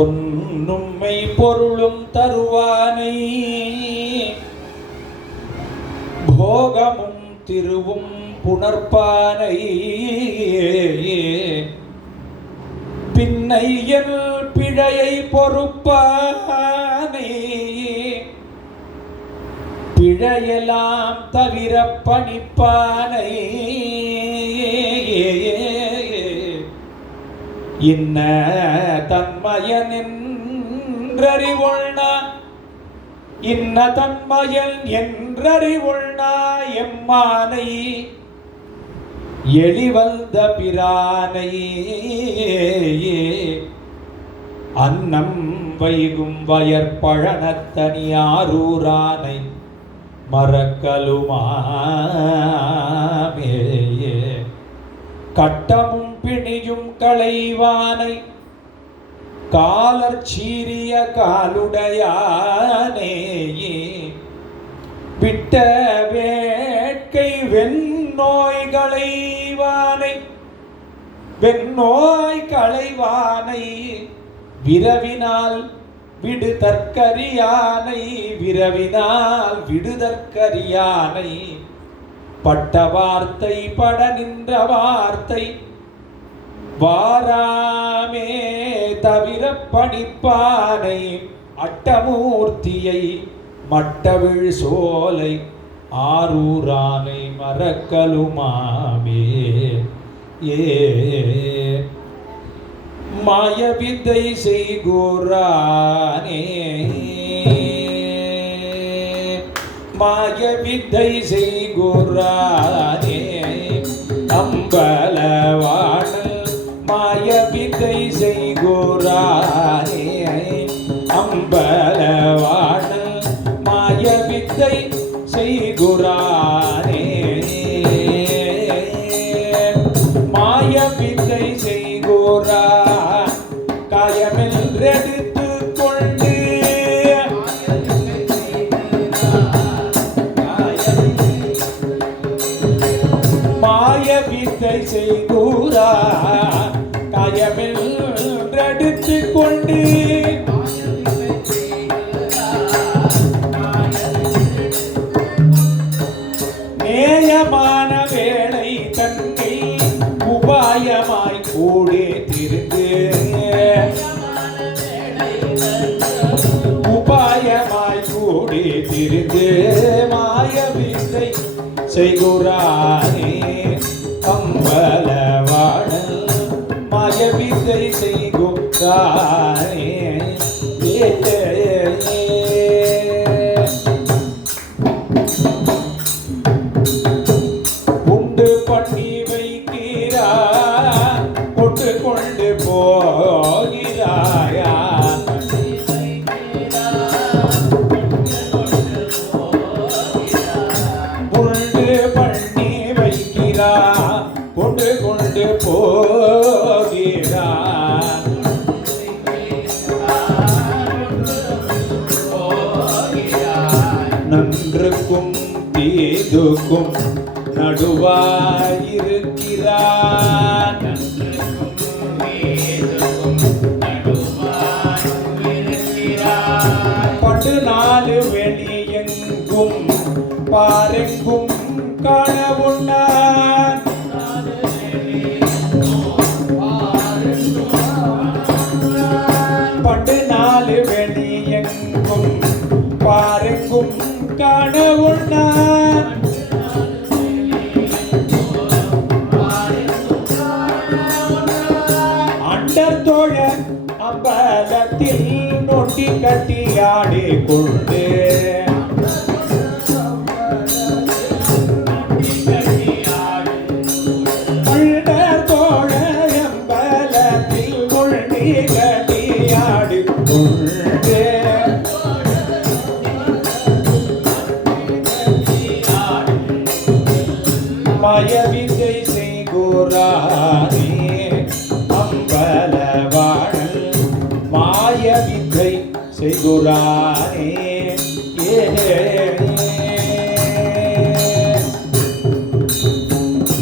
பொன்னும்மை பொருளும் தருவானை போகமும் திருவும் புணர்ப்பானை பின்னையல் பிழையை பொறுப்பானை பிழையெல்லாம் தவிர பணிப்பானை இன்ன தன்மயன் என்றறிவுள்னா இன்ன தன்மயன் என்றறிவுள்னா எம்மானை எளிவந்த பிரானை அன்னம் வைகும் வயற்பழனத்தனியாரூரானை மறக்கலுமாமே கட்டமும் பிணியும் களைவானை காலர் சீரிய காலுடையானே விட்ட வேட்கை வெண்ணோய் களைவானை வெண்ணோய் களைவானை விரவினால் விடுதற்கரியானை விரவினால் விடுதற்கரியானை பட்ட வார்த்தை பட நின்ற வார்த்தை வாராமே தவிர பணிப்பானை அட்டமூர்த்தியை மட்டவிழ் சோலை ஆரூரானை மறக்கலுமாமே மாய வித்தை செய்குரானே மாய வித்தை செய்குரானே அம்பலவாணல் மாய வித்தை செய்குரானே அம்பலவாணல் மாய வித்தை செய்குரானே மாய வித்தை செய்குரா காயமென்றெடுத்து கொண்டு மாய வித்தை செய்குரா காயமென்றெடுத்து கொண்டு நேயமான வேளை தன்னை உபாயமாய் கூடே திருந்து உபாயமாய் கூடே திருந்து மாய வித்தை செய்குரானே அம்பலவாணல் மாய வித்தை செய்குரானே உண்டு பண்ணி வைக்கிறா கொண்டு கொண்டு போகிறாயா உண்டு பண்ணி வைக்கிறா கொண்டு கொண்டு போகிறா நன்றுக்கும் தீதுக்கும் நடுவாயிருக்கிறான் பட்டு நாலு வெளியெங்கும் பாரெங்கும் காணவுண்டான் பட்டு நாலு வெளியெங்கும் பாரெங்கும் காணவுண்டான் அண்டர் தோழ அம்பலத்தில் நொட்டி கட்டியாடி கொண்டு அண்டர் தோழ அம்பலத்தில் நொட்டி கட்டியாடி கொண்டு மாய வித்தை செய்குரானே அம்பலவாணல் மாய வித்தை செய்குரானே